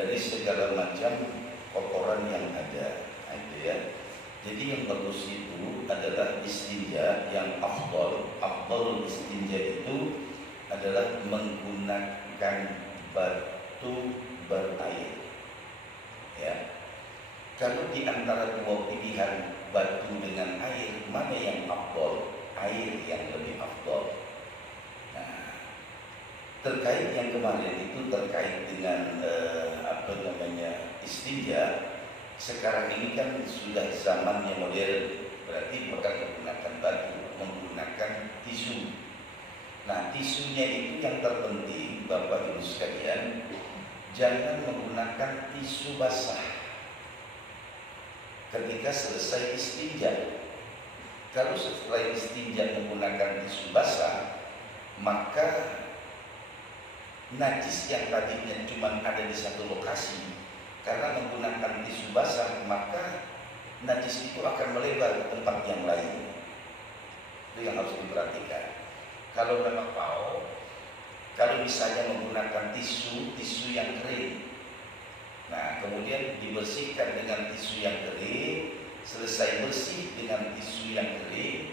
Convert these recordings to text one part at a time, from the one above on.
dari segala macam kotoran yang ada. Nah, itu ya. Jadi yang bagus itu adalah istinja yang afdal istinja itu adalah menggunakan batu berair. Ya. Kalau di antara dua pilihan batu dengan air, mana yang afdal? Air yang lebih afdal. Nah, terkait yang kemarin itu terkait dengan istinja. Sekarang ini kan sudah zamannya modern, berarti bukan menggunakan batu, menggunakan tisu. Nah, tisunya itu yang terpenting, Bapak Ibu sekalian, jangan menggunakan tisu basah ketika selesai istinja. Kalau setelah istinja menggunakan tisu basah, maka najis yang tadinya cuma ada di satu lokasi, karena menggunakan tisu basah, maka najis itu akan melebar ke tempat yang lain. Itu yang harus diperhatikan. Kalau memang kalau misalnya menggunakan tisu yang kering, nah kemudian dibersihkan dengan tisu yang kering, selesai bersih dengan tisu yang kering,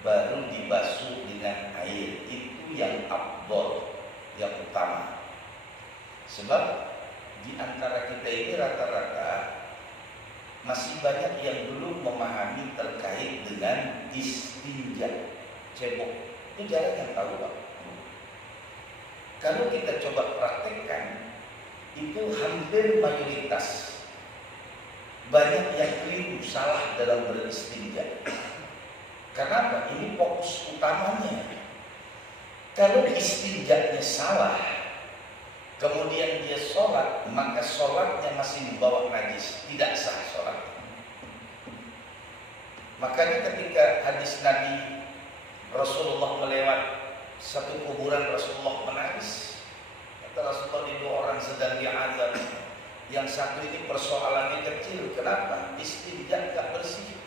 baru dibasuh dengan air. Itu yang afdal, yang utama. Sebab di antara kita ini rata-rata masih banyak yang belum memahami terkait dengan istinja, cebok. Itu jarang yang tahu, Pak. Kalau kita coba praktekkan, itu hampir mayoritas banyak yang keliru, salah dalam beristinja. Kenapa? Ini fokus utamanya. Kalau istinjanya salah, kemudian dia sholat, maka sholatnya masih membawa najis, tidak sah sholat. Makanya ketika hadis Nabi Rasulullah melewat satu kuburan, Rasulullah menangis. Kata Rasulullah, ini dua orang sedang diazab. Yang satu ini persoalannya kecil, kenapa? Istinja nggak bersih.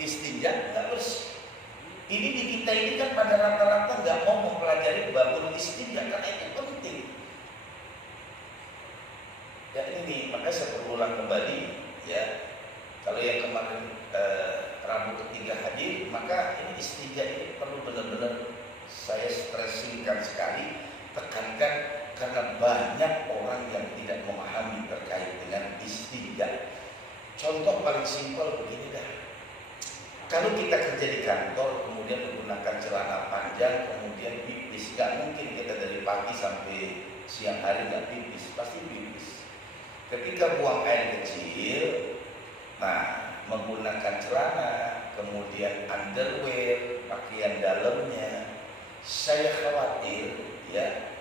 Istinja nggak bersih. Ini di kita ini kan pada rata-rata nggak mau mempelajari babul istinja, karena itu penting. Ya ini makanya saya berulang kembali ya. Kalau yang kemarin Rabu ketiga hadir, maka ini istinja ini perlu benar-benar saya stressingkan sekali, tekankan, karena banyak orang yang tidak memahami terkait dengan istinja. Contoh paling simpel begini dah. Kalau kita kerja di kantor, kemudian menggunakan celana panjang, kemudian pipis, nggak mungkin kita dari pagi sampai siang hari nggak pipis, pasti pipis. Ketika buang air kecil, nah menggunakan celana, kemudian underwear, pakaian dalamnya, saya khawatir ya,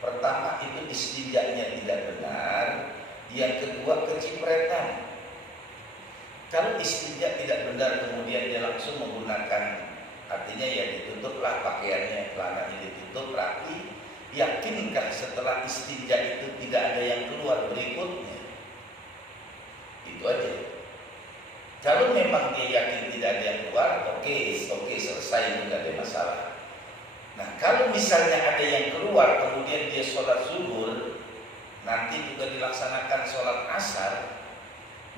pertama itu istinjanya tidak benar, yang kedua kecipretan. Kalau istinja tidak benar, kemudian dia langsung menggunakan, artinya ya ditutuplah pakaiannya, celananya ditutup rapi. Yakinkah setelah istinja itu tidak ada yang keluar berikutnya? Itu aja. Kalau memang dia yakin tidak ada yang keluar, oke, selesai, tidak ada masalah. Nah, kalau misalnya ada yang keluar, kemudian dia sholat zuhur, nanti juga dilaksanakan sholat asar,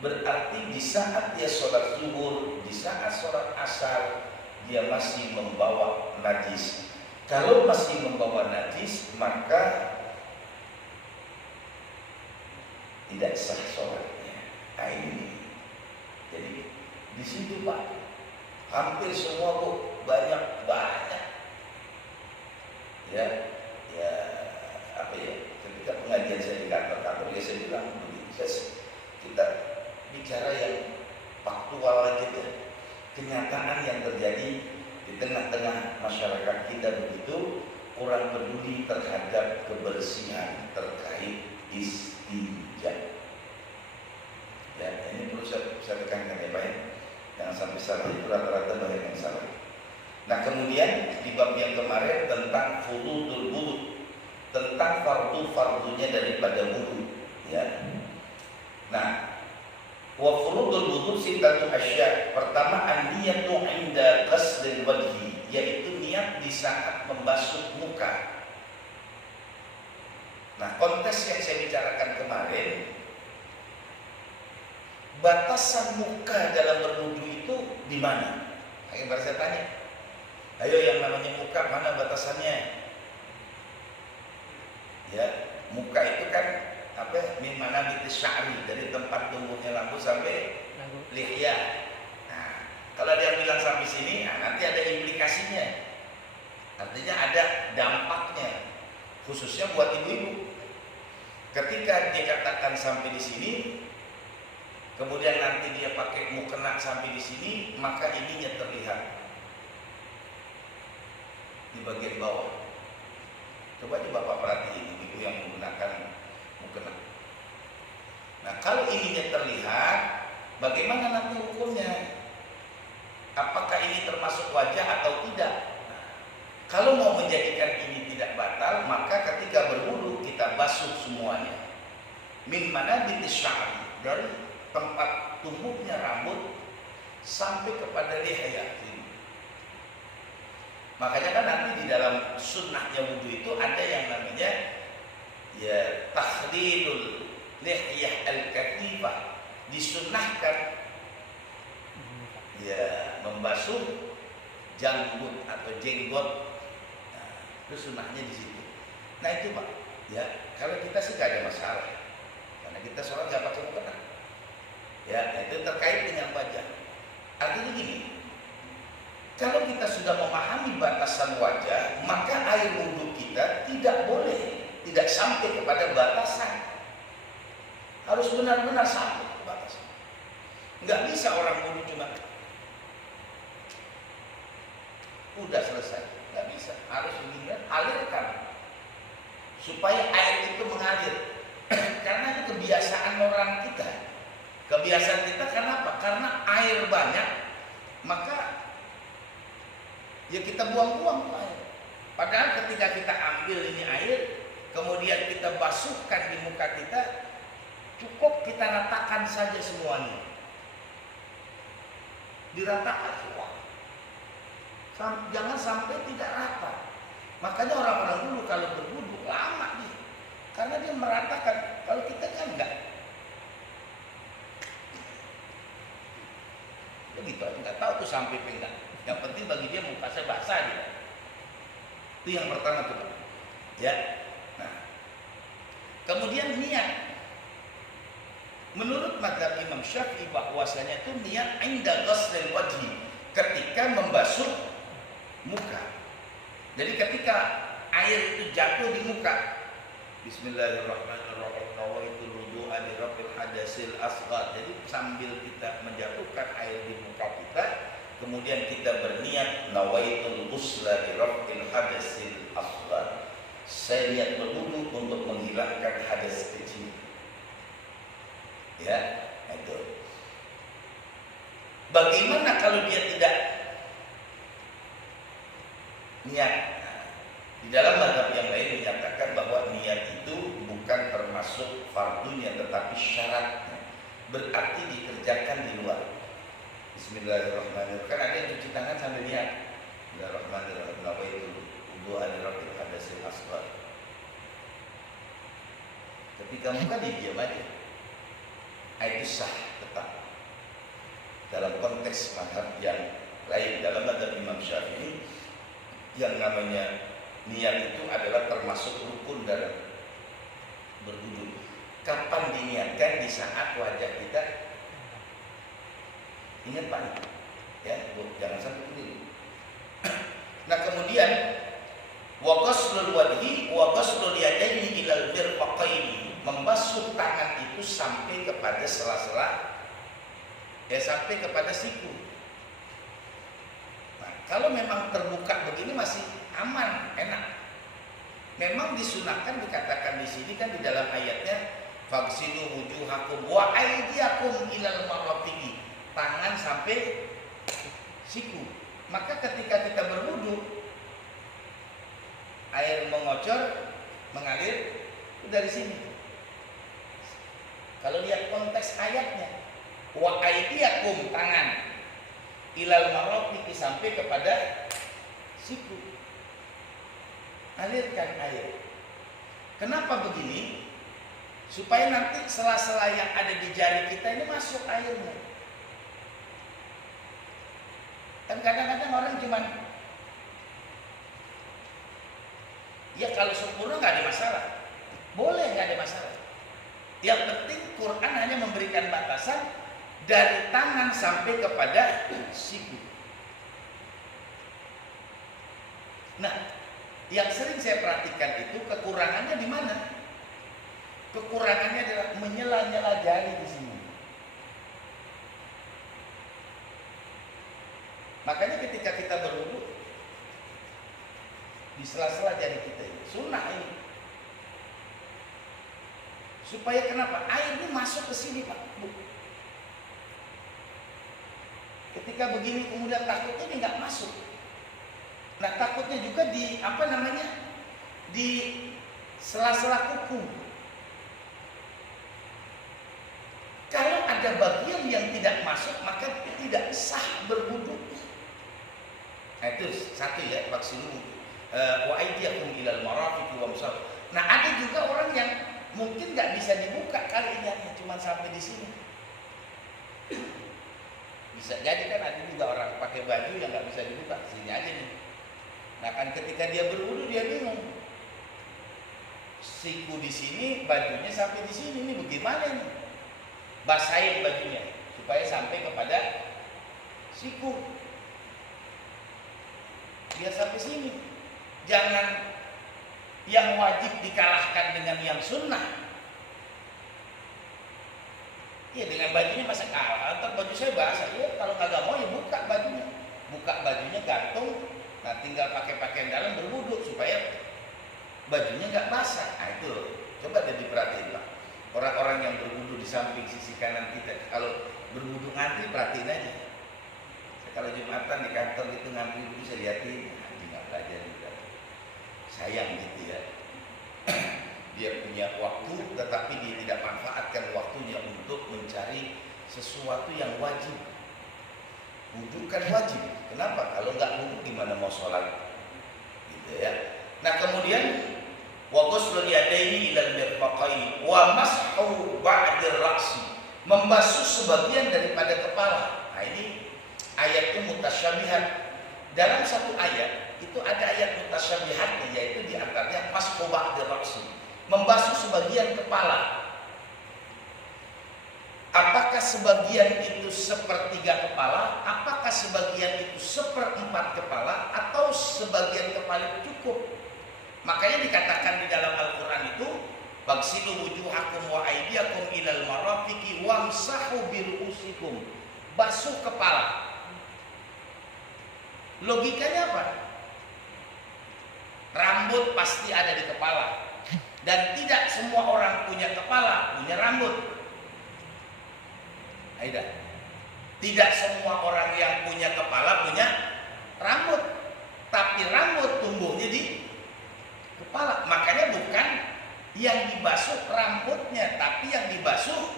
berarti di saat dia sholat zuhur, di saat sholat asar, dia masih membawa najis. Kalau masih membawa najis, maka tidak sah sholatnya. Nah ini, jadi di situ Pak, hampir semua Bu, banyak ya apa ya, ketika pengajian saya di kantor ya saya bilang begini, kita bicara yang faktual aja ya, kenyataan yang terjadi di tengah-tengah masyarakat kita begitu kurang peduli terhadap kebersihan terkait istinja. Ya, ini perlu saya tekankan ya Pak ya. Jangan sampai salah, itu rata-rata banyak yang salah. Nah kemudian di bab yang kemarin tentang furudul wudu, tentang fardu-fardunya daripada wudu ya. Nah, wa furudul wudu sittatu asya. Pertama, an-niyatu 'inda ghaslil wajhi, yaitu niat di saat membasuh muka. Nah, konteks yang saya bicarakan kemarin, batasan muka dalam berwudu itu di mana? Ayo baru saya tanya. Ayo yang namanya muka mana batasannya? Ya, muka itu kan apa? Min manabitis sya'ri, dari tempat tumbuhnya rambut sampai lihya. Nah, kalau dia bilang sampai sini, nah, nanti ada implikasinya. Artinya ada dampaknya, khususnya buat ibu-ibu. Ketika dia katakan sampai di sini, kemudian nanti dia pakai mukena sampai di sini, maka ininya terlihat di bagian bawah. Coba aja Bapak perhatiin ibu yang menggunakan mukena. Nah, kalau ininya terlihat, bagaimana nanti hukumnya? Apakah ini termasuk wajah atau tidak? Nah, kalau mau menjadikan ini tidak batal, maka ketika berwudu kita basuh semuanya. Min manabitis sya'ri, dari tempat tumbuhnya rambut sampai kepada lihya. Makanya kan nanti di dalam sunnahnya wudu itu ada yang namanya ya takhlilul lihyah al-katifah, disunnahkan ya membasuh janggut atau jenggot. Nah, itu sunnahnya di situ. Nah itu Pak, ya kalau kita sih gak ada masalah, karena kita sholat gak pakai mukena. Ya itu terkait dengan wajah. Artinya gini, kalau kita sudah memahami batasan wajah, maka air wudhu kita tidak boleh, tidak sampai kepada batasan. Harus benar-benar sampai ke batasan. Nggak bisa orang wudhu cuma udah selesai, nggak bisa. Harus begini, alirkan supaya air itu mengalir. Karena itu kebiasaan orang kita. Kebiasaan kita kenapa? Karena air banyak, maka ya kita buang-buang air. Padahal ketika kita ambil ini air, kemudian kita basuhkan di muka kita, cukup kita ratakan saja semuanya. Diratakan semua. Jangan sampai tidak rata. Makanya orang-orang dulu kalau berwudu lama dia, karena dia meratakan. Kalau kita kan enggak. Begitu aja, nggak tahu tuh sampai enggak. Yang penting bagi dia muka saya basah dia. Itu yang pertama tuh Pak. Ya. Nah, kemudian niat. Menurut mazhab Imam Syafi'i bahwasanya itu niat inda ghuslil wajhi, ketika membasuh muka. Jadi ketika air itu jatuh di muka, Bismillahirrahmanirrahim, nawaitul wudu'a li rabbil hadasil asghar. Jadi sambil kita menjatuhkan air di muka kita, kemudian kita berniat nawaitul ghusla li rabbil hadasil asghar. Saya niat berwudu untuk menghilangkan hadas kecil. Ya, itu. Bagaimana kalau dia tidak niat? Di dalam mazhab yang lain menyatakan bahwa niat itu bukan termasuk fardunya, tetapi syaratnya. Berarti dikerjakan di luar. Bismillahirrahmanirrahim. Kan ada yang cuci tangan sambil niat. Bismillahirrahmanirrahim. Nawaitul wudu'a li rabbil hadasil asghar. Ketika muka dia diam aja. Itu sah tetap. Dalam konteks mazhab yang lain, dalam mazhab Imam Syafi'i, yang namanya niat itu adalah termasuk rukun dalam berwudu. Kapan diniatkan? Di saat wajah kita. Ingat Pak, ya, jangan sampai keliru. Nah kemudian wa ghuslul wajhi wa ghuslul yadaini ilal mirfaqaini, membasuh tangan itu sampai kepada sela-sela, ya sampai kepada siku. Nah, kalau memang terbuka begini masih aman, enak. Memang disunahkan, dikatakan di sini kan di dalam ayatnya, faghsilu wujuhakum wa aydiyakum ilal marafiqi, tangan sampai siku. Maka ketika kita berwudu, air mengocor, mengalir dari sini. Kalau lihat konteks ayatnya, wa aydiyakum, tangan, ilal marafiqi, sampai kepada siku. Alirkan air. Kenapa begini? Supaya nanti sela-sela yang ada di jari kita ini masuk airnya. Kan kadang-kadang orang cuman, ya kalau sempurna nggak ada masalah, boleh nggak ada masalah. Yang penting Quran hanya memberikan batasan dari tangan sampai kepada siku. Nah, yang sering saya perhatikan itu kekurangannya di mana? Kekurangannya adalah menyela-nyela jari di sini. Makanya ketika kita berwudu di sela-sela jari kita ini, sunnah ini. Supaya kenapa? Air ini masuk ke sini, Pak. Ketika begini kemudian takutnya ini nggak masuk. Nah, takutnya juga di di sela-sela kuku. Kalau ada bagian yang tidak masuk, maka tidak sah berwudu. Nah, itu satu ya, maksimu wa aydiyakum ilal marafiq wamsah. Nah, ada juga orang yang mungkin nggak bisa dibuka kali ini, cuma sampai di sini. Bisa jadi kan ada juga orang pakai baju yang nggak bisa dibuka, sini aja nih. Nah, kan ketika dia berwudu dia bingung. Siku di sini, bajunya sampai di sini, ini bagaimana ini? Basahin bajunya supaya sampai kepada siku. Biar sampai sini. Jangan yang wajib dikalahkan dengan yang sunnah. Iya, dengan bajunya masa kalah. Ntar baju saya basah. Ya, kalau kagak mau ya buka bajunya. Buka bajunya, gantung. Nah, tinggal pakai pakaian dalam berwudu supaya bajunya nggak basah. Nah, itu coba deh diperhatiin lah. Orang-orang yang berwudu di samping sisi kanan kita, kalau berwudu ngantri perhatiin aja. Kalau Jumatan di kantor gitu ngantri wudu saya lihatin, nggak belajar juga. Sayang gitu ya. Dia punya waktu tetapi dia tidak manfaatkan waktunya untuk mencari sesuatu yang wajib. Wudu kan wajib. Kenapa? Kalau nggak wudu gimana mau sholat? Gitu ya. Nah, kemudian wa ghuslul yadaini ilal mirfaqain wa mashu ba'dir ra'si, membasuh sebagian daripada kepala. Nah, ini ayatnya mutasyabihat. Dalam satu ayat itu ada ayat mutasyabihatnya, yaitu di antaranya mashu ba'dir ra'si, membasuh sebagian kepala. Apakah sebagian itu sepertiga kepala? Apakah sebagian itu seperempat kepala? Atau sebagian kepala cukup? Makanya dikatakan di dalam Al-Quran itu, bagsilu wujuhakum wa aydiyakum ilal marafiqi wamsahu biru'usikum, basuh kepala. Logikanya apa? Rambut pasti ada di kepala, dan tidak semua orang punya kepala, punya rambut. Aida, tidak semua orang yang punya kepala punya rambut, tapi rambut tumbuhnya di kepala. Makanya bukan yang dibasuh rambutnya, tapi yang dibasuh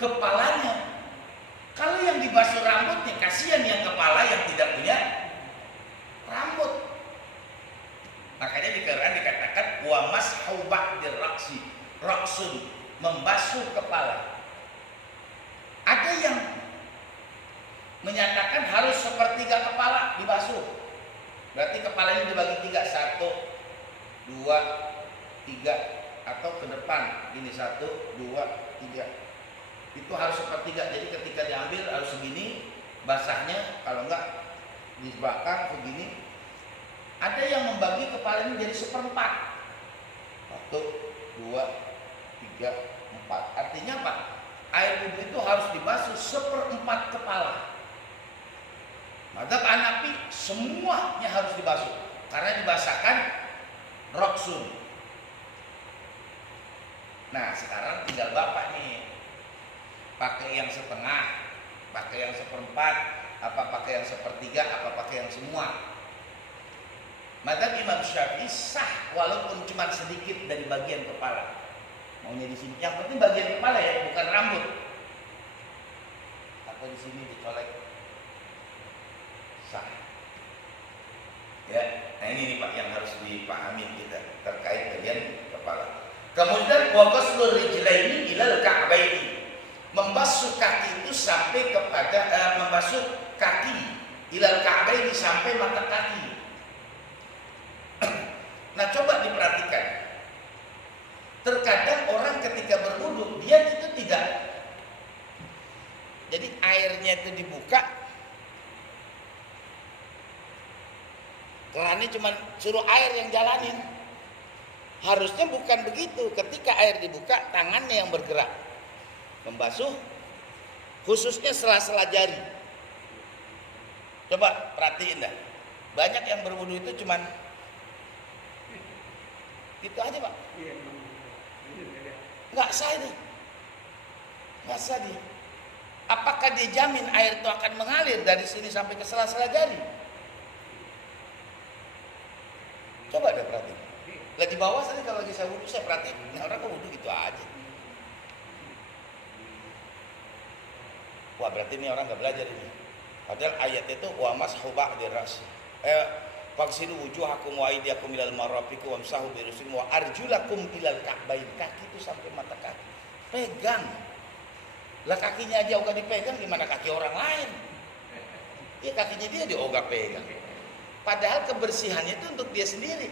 kepalanya. Kalau yang dibasuh rambutnya, kasihan yang kepala yang tidak punya rambut. Makanya di Quran dikatakan wa mashu ba'dir ra'si, ra'sun, membasuh kepala. Ada yang menyatakan harus sepertiga kepala dibasuh. Berarti kepalanya dibagi tiga, 1, 2, 3, atau ke depan ini 1, 2, 3. Itu harus sepertiga. Jadi ketika diambil harus segini basahnya, kalau enggak di belakang begini. Ada yang membagi kepalanya jadi 1/4. 1, 2, 3, 4. Artinya apa? Air wudu itu harus dibasuh 1/4 kepala. Madzhab Hanafi semuanya harus dibasuh karena dibasahkan roksun. Nah, sekarang tinggal Bapak nih, pakai yang setengah, pakai yang 1/4, apa pakai yang 1/3, apa pakai yang semua. Madzhab Imam Syafi'i sah walaupun cuma sedikit dari bagian kepala. Maunya di sini. Yang penting bagian kepala ya, bukan rambut. Atau di sini dicolek. Sah. Ya, nah ini nih Pak yang harus dipahami kita terkait bagian kepala. Kemudian wa ghuslur rijlaini ilal ka'baini. Membasuh kaki itu sampai kepada membasuh kaki ilal ka'baini sampai mata kaki. Nah, coba diperhatikan. Terkadang orang ketika berwudu dia itu tidak. Jadi airnya itu dibuka, kerannya cuma suruh air yang jalanin. Harusnya bukan begitu. Ketika air dibuka, tangannya yang bergerak membasuh, khususnya sela-sela jari. Coba perhatiin dah. Banyak yang berwudu itu cuman gitu aja, Pak. Nggak sah itu. Nggak sah dia. Apakah dia jamin air itu akan mengalir dari sini sampai ke sela-sela jari? Coba deh perhatiin. Lihat di bawah tadi kalau lagi saya wudu, saya perhatiin. Ini orang kok wudu gitu aja. Wah, berarti ini orang nggak belajar ini. Padahal ayat itu wa mashu ba'dir ras. Faghsilu wujuhakum wa aydiyakum ilal marafiqi wamsahu bi ru'usikum wa arjulakum ilal ka'bain. Kaki itu sampai mata kaki. Pegang. Lah kakinya aja ogah dipegang, gimana kaki orang lain? Ya kakinya dia diogah pegang. Padahal kebersihannya itu untuk dia sendiri.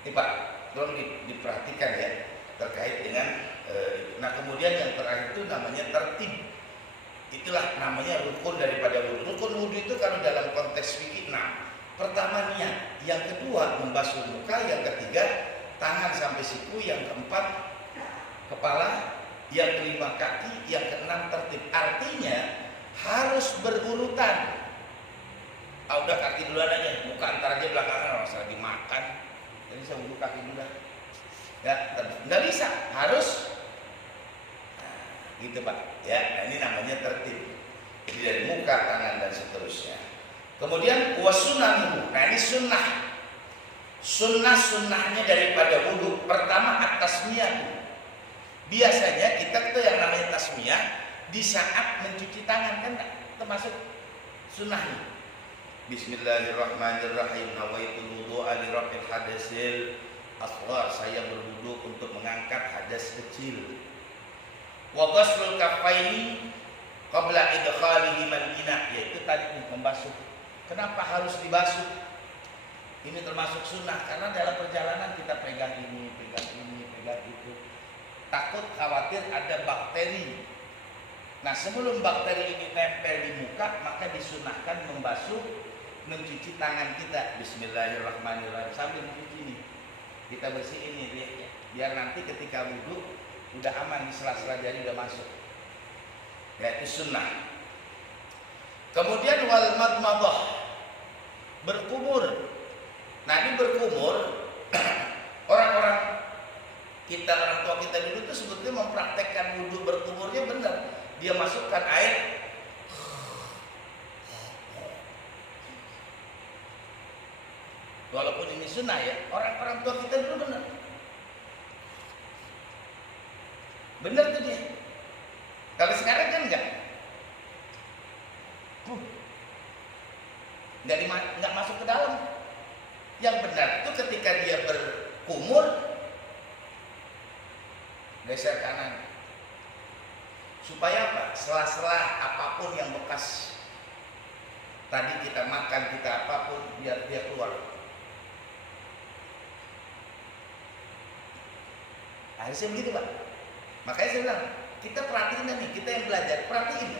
Ini Pak, tolong diperhatikan ya terkait dengan nah kemudian yang terakhir itu namanya tertib. Itulah namanya rukun daripada wudu. Rukun wudu itu kalau dalam konteks fikih, nah, pertama niat, yang kedua membasuh muka, yang ketiga tangan sampai siku, yang keempat kepala, yang kelima kaki, yang keenam tertib. Artinya harus berurutan. Udah kaki duluan aja, muka antar aja belakangan, orang lagi makan. Jadi saya wudu kaki dulu dah. Ya, nggak bisa, harus gitu Pak. Ya, nah ini namanya tertib. Jadi dari muka, tangan dan seterusnya. Kemudian wasunanuhu. Nah ini sunnah. Sunnah-sunnahnya daripada wudu. Pertama at-tasmiyah. Biasanya kita tuh yang namanya tasmiyah di saat mencuci tangan, kan termasuk sunnahnya. Bismillahirrahmanirrahim. Nawaitul wudu'a li raf'il hadasil asghar. Saya berwudu untuk mengangkat hadas kecil. Wa ghuslul kaffaini qabla idkhalihi man ina, yaitu tadi membasuh. Kenapa harus dibasuh? Ini termasuk sunnah karena dalam perjalanan kita pegang ini, pegang itu. Takut khawatir ada bakteri. Nah, sebelum bakteri ini nempel di muka, maka disunahkan membasuh, mencuci tangan kita. Bismillahirrahmanirrahim. Sambil mencuci ini, kita bersihin ini, biar nanti ketika wudu udah aman, di sela-sela jari udah masuk. Ya, itu sunnah. Kemudian wal madmadah, berkumur. Nah, ini berkumur orang-orang kita, orang tua kita dulu tuh sebetulnya mempraktekkan wudu berkumurnya benar. Dia masukkan air, walaupun ini sunnah ya, orang-orang tua kita dulu benar. Benar tuh dia. Kalau sekarang kan enggak. Enggak masuk ke dalam. Yang benar itu ketika dia berkumur, geser kanan. Supaya apa? Sela-sela apapun yang bekas tadi kita makan, kita apapun, biar dia keluar. Harusnya begitu Pak. Makanya saya bilang, kita perhatiin nih, kita yang belajar, perhatiin.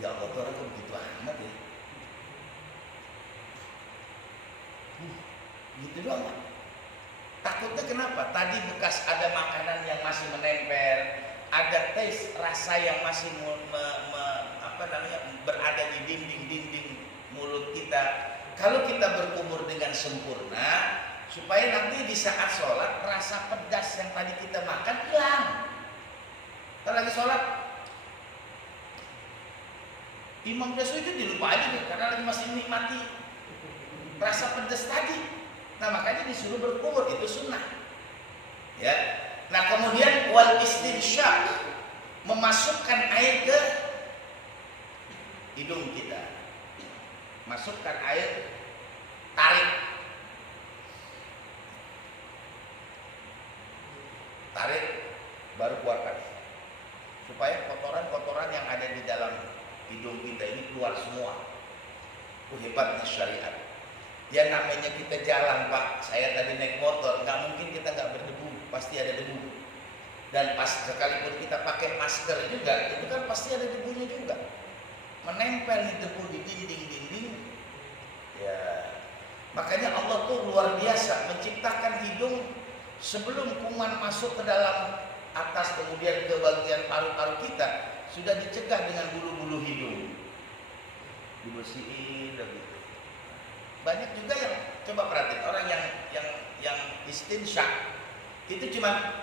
Ya Allah, orang kok begitu amat ya. Gitu doang Pak. Takutnya kenapa? Tadi bekas ada makanan yang masih menempel, ada tes rasa yang masih berada di dinding-dinding mulut kita. Kalau kita berkumur dengan sempurna, supaya nanti di saat sholat rasa pedas yang tadi kita makan hilang. Kalau lagi sholat, imam udah sujud dilupa aja nih, karena lagi masih menikmati rasa pedas tadi. Nah, makanya disuruh berkumur, itu sunnah. Ya. Nah, kemudian wal istinsyaq, memasukkan air ke hidung kita. Masukkan air, tarik. tarik, baru keluarkan. Supaya kotoran-kotoran yang ada di dalam hidung kita ini keluar semua. Hebatnya syariat. Ya namanya kita jalan Pak, saya tadi naik motor, nggak mungkin kita nggak berdebu, pasti ada debu. Dan pas sekalipun kita pakai masker juga, itu kan pasti ada debunya juga. Menempel di debu di dinding-dinding. Ya, makanya Allah tuh luar biasa menciptakan hidung sebelum kuman masuk ke dalam atas kemudian ke bagian paru-paru kita sudah dicegah dengan bulu-bulu hidung, dibersihin begitu. Banyak juga yang coba perhatiin orang yang istinsyak itu cuma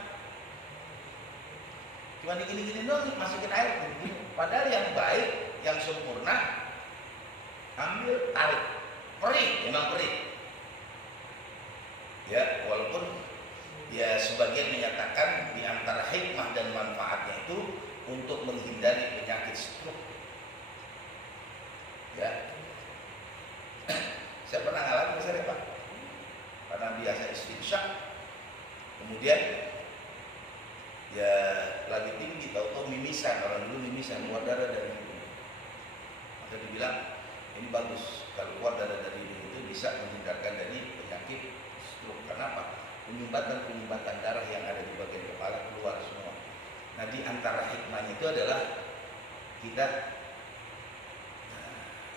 digini-gini doang masukin air begini. Padahal yang baik, yang sempurna ambil tarik, perih, memang perih. Ya, walaupun ya sebagian menyatakan di antara hikmah dan manfaatnya itu untuk menghindari penyakit stroke. Ya, saya pernah ngalamin misalnya Pak, karena biasa istinsyak, kemudian ya lagi tinggi, tahu-tahu mimisan, orang dulu mimisan, keluar darah dari hidung. Maka dibilang ini bagus kalau keluar darah dari hidung itu bisa menghindarkan dari penyakit stroke. Kenapa? Penyumbatan darah yang ada di bagian kepala keluar semua. Nah di antara hikmahnya itu adalah kita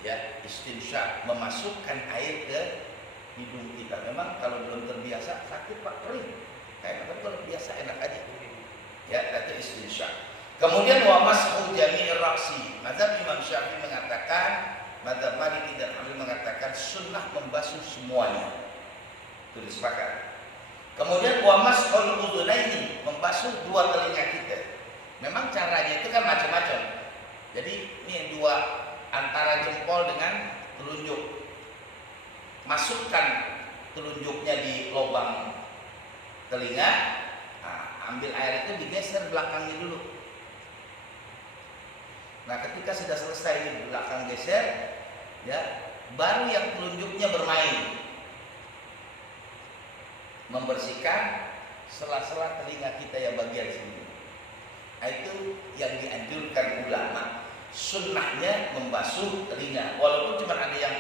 ya istinsyak, memasukkan air ke hidung kita. Memang kalau belum terbiasa sakit Pak, perih. Kayak kalau biasa enak aja. Ya, itu istinsyak. Kemudian wa mashu jami'ir ra'si. Mazhab Imam Syafi'i mengatakan, mazhab Maliki dan Hanafi mengatakan sunnah membasuh semuanya. Itu disepakati. Kemudian wa mashul udhunaini, membasuh dua telinga kita. Memang caranya itu kan macam-macam. Jadi ini dua antara jempol dengan telunjuk. Masukkan telunjuknya di lubang telinga, ambil air itu digeser belakangnya dulu. Nah ketika sudah selesai di belakang geser, ya baru yang telunjuknya bermain, membersihkan sela-sela telinga kita yang bagian sini. Nah, itu yang dianjurkan ulama. Sunnahnya membasuh telinga, walaupun cuma ada yang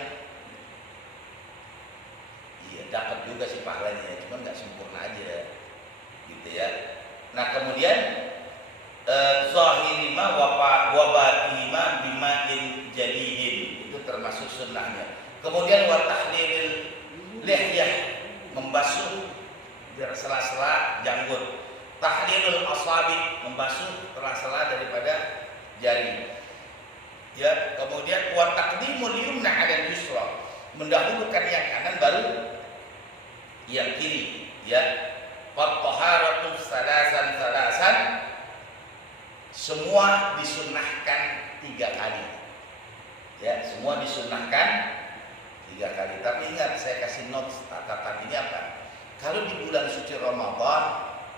dapat juga sih pahalanya, cuma nggak sempurna aja, gitu ya. Nah kemudian zahirima wa batinima bima'in jadidin, itu termasuk sunnahnya. Kemudian wa tahlilil lihyah, membasuh sela-sela janggut. Tahlilul asabi, membasuh sela-sela daripada jari. Ya, kemudian wa taqdimul yumna 'ala al-yusra, mendahulukan yang kanan baru yang kiri, ya. Fattaharatu salasan, semua disunnahkan 3 kali, ya, semua disunnahkan 3 kali. Tapi ingat, saya kasih notes catatan ini apa? Kalau di bulan suci Ramadan,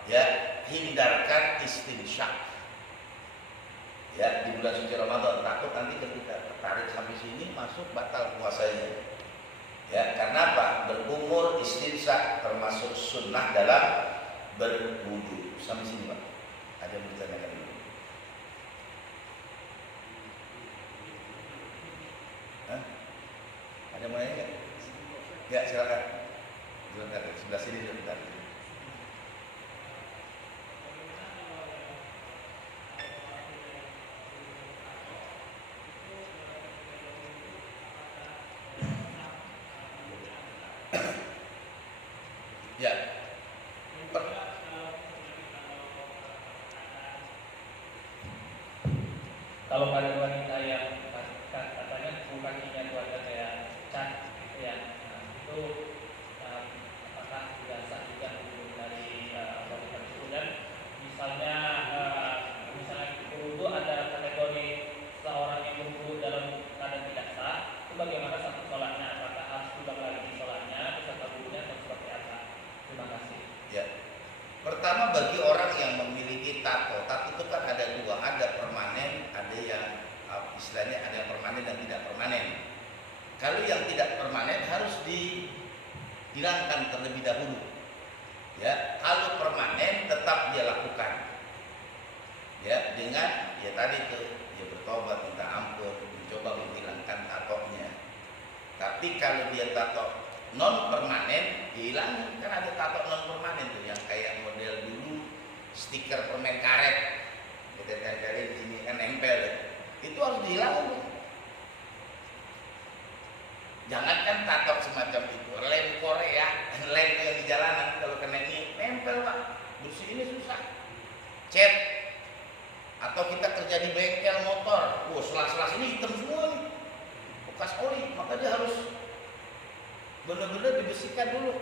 ya, hindarkan istinsyak, ya, di bulan suci Ramadan. Takut nanti ketika tertarik sampai sini masuk batal puasanya. Ya, karena apa? Berumur istinsyak termasuk sunnah dalam berwudu. Sampai sini Pak. Ada yang bertanyakan dulu? Hah? Ada mau nanya nggak? Ya silakan. Sebentar, sebelah sini sebentar. Ya. Kalau pada wanita yang katanya kakinya itu ada kayak cat gitu ya, nah, itu apakah tidak sah juga hukum dari wanita tersebut? Dan misalnya berwudu ada kategori seorang yang berwudu dalam keadaan tidak sah, itu bagaimana satu sholatnya? Apakah harus ulang lagi sholatnya beserta wudunya atau seperti apa? Terima kasih. Ya. Pertama, bagi orang yang memiliki tato itu kan ada dua, ada permanen, ada yang istilahnya ada yang permanen dan tidak permanen. Kalau yang tidak permanen harus dihilangkan terlebih dahulu. Ya, kalau permanen tetap dia lakukan kan ada tato non permanen tuh yang kayak model dulu stiker permen karet, kita tempelin di sini kan nempel ya. Itu harus dihilangkan. Jangankan tato semacam itu, lem Korea, lem yang di jalanan kalau kena ini nempel pak, bersih ini susah. Cat atau kita kerja di bengkel motor, selas-selas ini hitam semua nih, bekas oli, maka dia harus benar-benar dibersihkan dulu.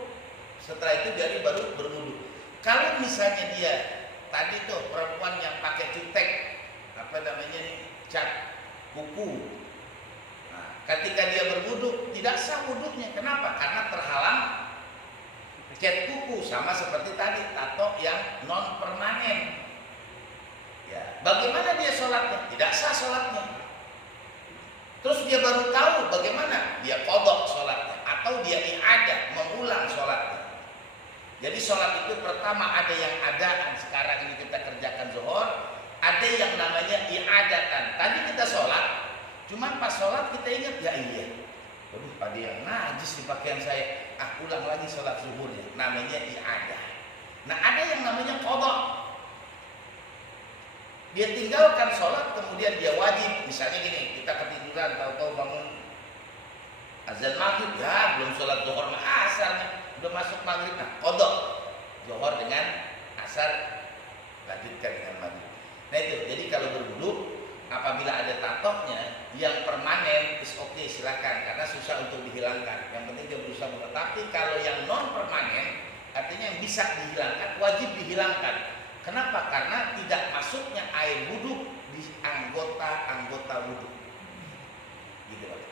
Setelah itu jadi baru berwudu. Kalau misalnya dia tadi tuh perempuan yang pakai cutek, apa namanya nih, cat kuku. Nah, ketika dia berwudu tidak sah wudunya. Kenapa? Karena terhalang cat kuku, sama seperti tadi tato yang non permanen. Ya, bagaimana dia sholatnya? Tidak sah sholatnya. Terus dia baru tahu bagaimana dia qadha sholatnya atau dia i'adah, mengulang sholatnya. Jadi sholat itu pertama ada yang adaan, sekarang ini kita kerjakan zuhur, ada yang namanya i'adatan. Tadi kita sholat, cuman pas sholat kita ingat ya iya, waduh ada yang najis di pakaian saya, ulang lagi sholat zuhurnya, namanya i'adah. Nah ada yang namanya qadha. Dia tinggalkan sholat kemudian dia wajib, misalnya gini, kita ketiduran tahu-tahu bangun azan maghrib, ya belum sholat zuhur asar, udah masuk maghrib, nah qadha zuhur dengan asar lanjutkan dengan maghrib. Nah itu, jadi kalau berwudu apabila ada tatoknya yang permanen is okay, silakan, karena susah untuk dihilangkan. Yang penting dia berusaha menetapi. Kalau yang non permanen artinya yang bisa dihilangkan, wajib dihilangkan. Kenapa? Karena tidak masuknya air wudhu di anggota wudhu. Gitu Pak.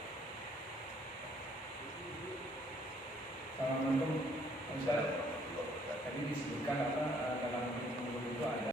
Assalamualaikum Ustaz. Tadi disebutkan apa dalam wudhu itu ada